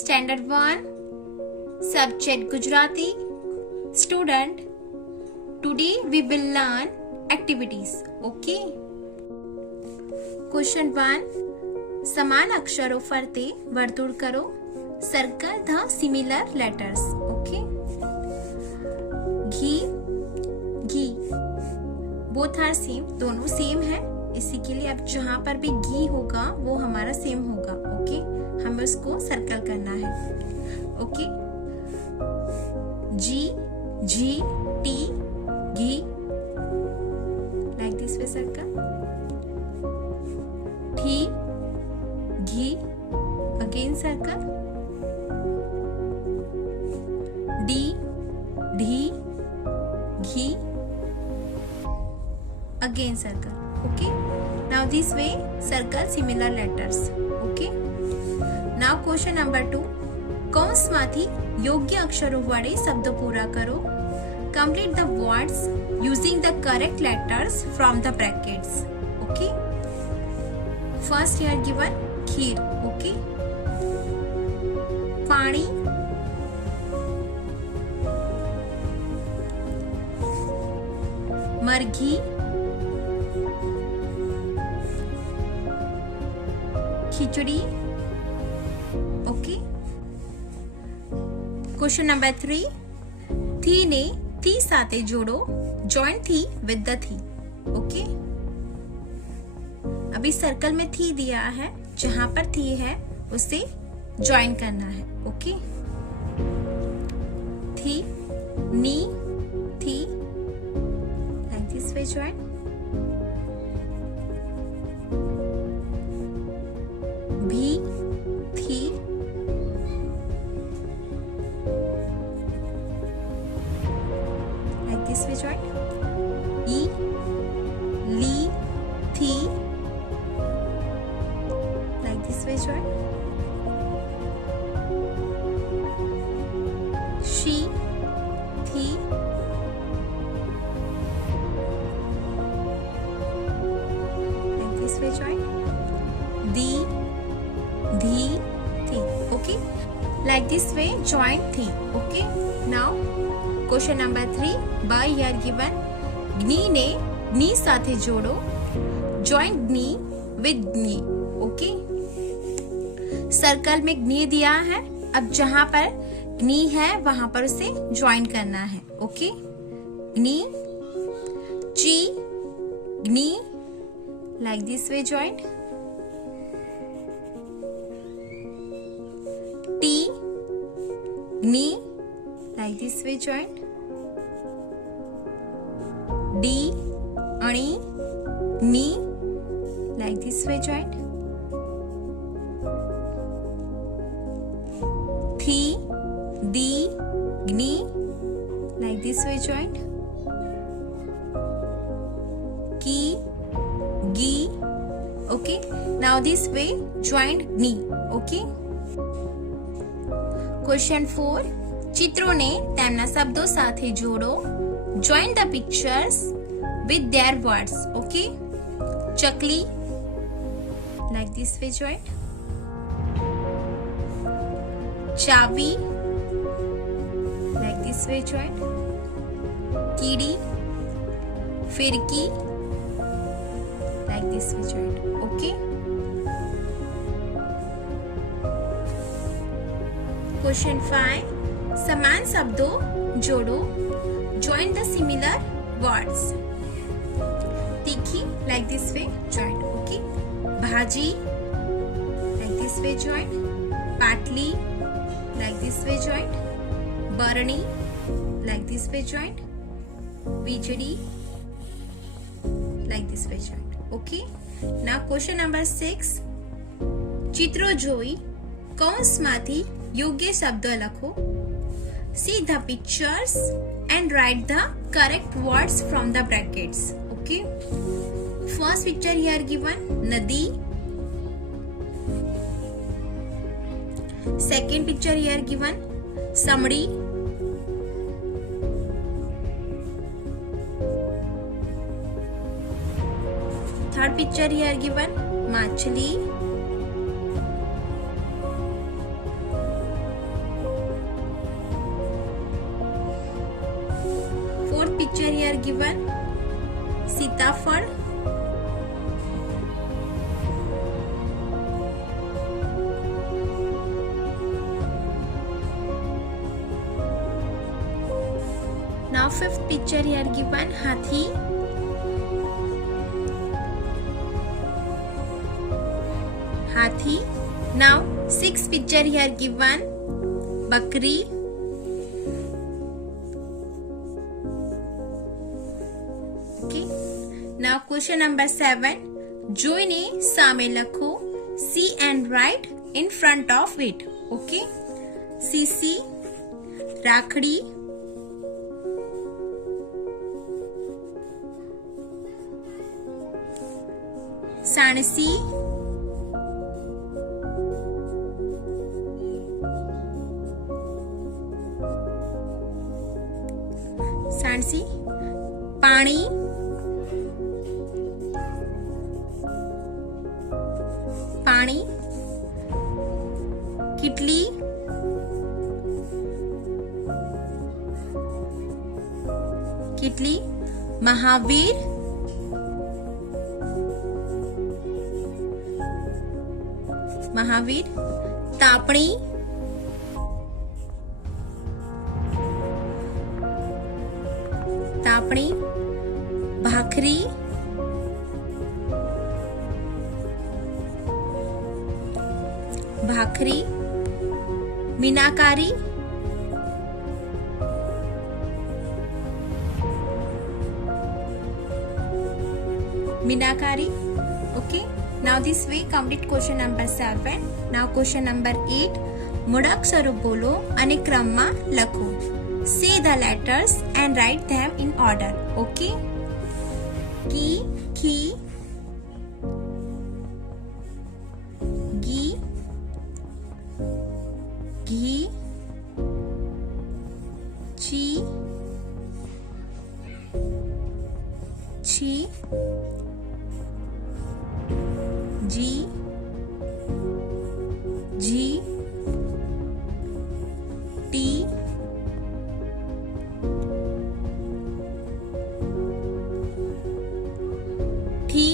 Standard 1. Subject Gujarati. Student, today we will learn activities. Okay. Question 1. સમાન અક્ષરો ફરતે વર્તુળ કરો. Circle the similar letters. Okay. Ghee, ghee, both are same, दोनों same है. इसी के लिए अब जहां पर भी घी होगा वो हमारा सेम होगा. ओके, हमें उसको सर्कल करना है. ओके, जी, जी, टी, घी, लाइक दिस वे सर्कल. ठी, घी, अगेन सर्कल. डी, ढी, घी, again circle. Okay, now this way circle similar letters. Okay, now question number 2. કૌંસમાંથી યોગ્ય અક્ષરો વડે શબ્દો પૂરા કરો. Complete the words using the correct letters from the brackets. Okay, first here given kheer. Okay, पानी, मरघी, खिचड़ी. Okay, question number 3. थी ने थी साथे जोड़ो. जॉइन थी विद द थी. ओके, अभी सर्कल में थी दिया है, जहां पर थी है उसे ज्वाइन करना है. ओके, थी, नी, थी, लाइक दिस वे ज्वाइन. भी, थी, like this way join. E, ली, थी, like this way join. She, थी, like this way join. दी, धी, थी. Okay, like this way join थी. Okay, now question number 3. by here given ज्ञी ने ज्ञी साथे जोड़ो. join ज्ञी with ज्ञी. Okay, सर्कल में ज्ञी दिया है, अब जहां पर ज्ञी है वहां पर उसे ज्वाइन करना है. ओके, ज्ञी, ची, ज्ञी, like this way join. टी, ज्ञी, like this way join. डी, अणी, ज्ञी, like this way join. थी, दी, ज्ञी, like this way join. की, गी. Okay, now this way joined ज्ञी. Okay, question 4. ચિત્રોને તેમના શબ્દો સાથે જોડો. Join the pictures with their words. Okay, ચકલી, લાઈક ધીસ વે જોઈન. ચાવી, લાઈક ધીસ વે જોઈન. કીડી, ફિરકી, like this way join. Okay, question 5. समान शब्दों जोड़ो. Join the similar words. तीखी, like this way join. Okay, भाजी, लाइक दिस वे ज्वाइन. पाटली, लाइक दिस वे ज्वाइन. बरणी, लाइक दिस वे ज्वाइन. वीजड़ी, like this way join. Okay, now question number 6. चित्रों जोई કૌંસમાંથી યોગ્ય શબ્દો લખો. See the pictures and write the correct words from the brackets. Okay, first picture here given नदी. Second picture here given समड़ी. Third picture here given माछली. picture here given. सीताफळ. Now fifth picture here given. हाथी. हाथी. Now sixth picture here given. बकरी. Now question number 7. જોઈને સામે લખો. See and write in front of it. Okay. CC. રાખડી. સાણસી. સાણસી. પાણી. પાણી. કિટલી. કિટલી. મહાવીર. મહાવીર. તાપણી. તાપણી. ભાખરી. भाखरी. मीनाकारी. मीनाकारी. Okay. Now this way complete question number 7. Now question number 8. મૂળાક્ષરો બોલો અને ક્રમમાં લખો. Say the letters and write them in order. Okay. की, की, गी, घी, ची, छी, जी, जी, टी, ठी,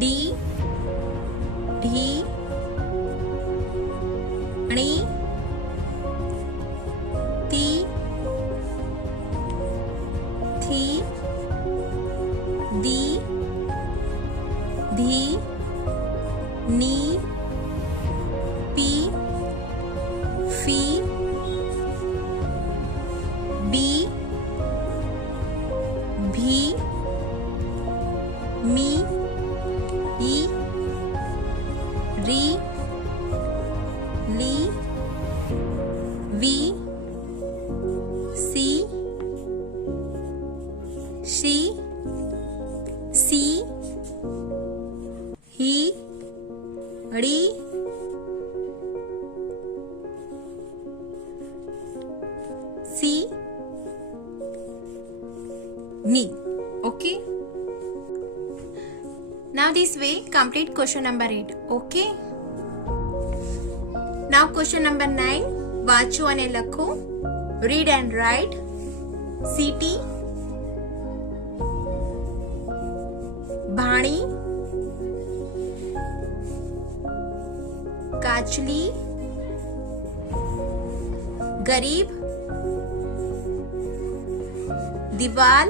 डी, ढी, णी, ती, थी, दी, धी, नी, पी, फी, बी, भी, मी, ई, री, ली, वी, सी, शी, सी, ही, ड़ी, सी, नी. Okay. Now this way complete question number 8. Okay. Now question number 9. વાંચો અને લખો. Read and write. City. ભાણી. કાચલી. ગરીબ. દીવાલ.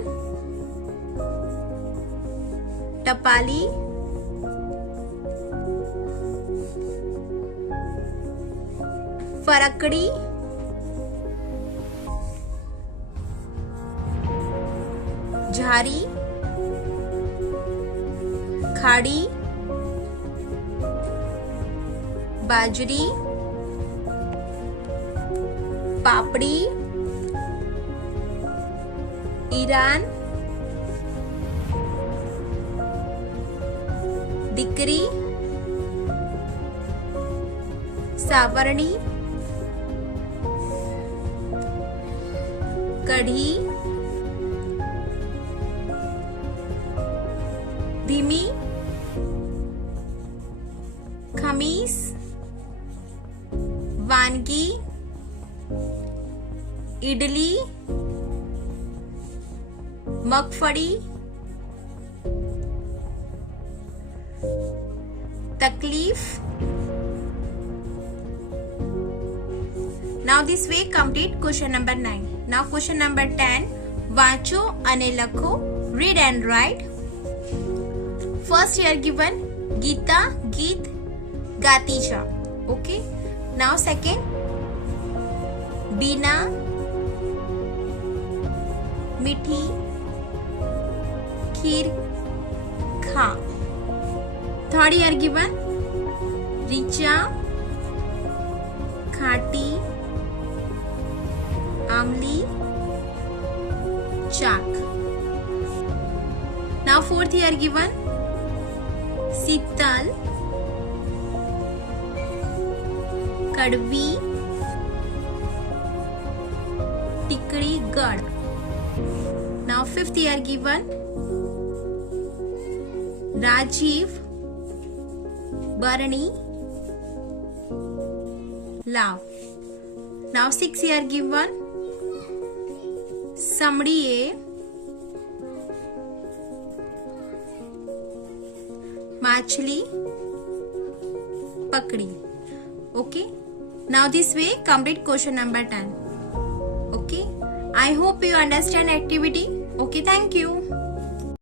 टपाली. फरकड़ी. झारी. खाड़ी. बाजरी. पापड़ी. ईरान. दिकरी. सावरणी. कढ़ी. धीमी. खमीस. वानगी. इडली, मगफड़ी, तकलीफ. Now this way complete question number 9. Now question number 10. વાંચો અને લખો. Read and write. First here given Gita ગીત ગાતી છે. Okay. Now second બીના મીઠી ખીર ખા. Third here given રીચા ખાટી आमली चाक. Now fourth here given शीतल कड़वी टिकड़ी गढ़. Now fifth here given Rajiv बरनी लाव. Now six here given समड़िए माछली पकड़ी. Okay. Now this way complete question number 10. Okay. I hope you understand activity. Okay. Thank you.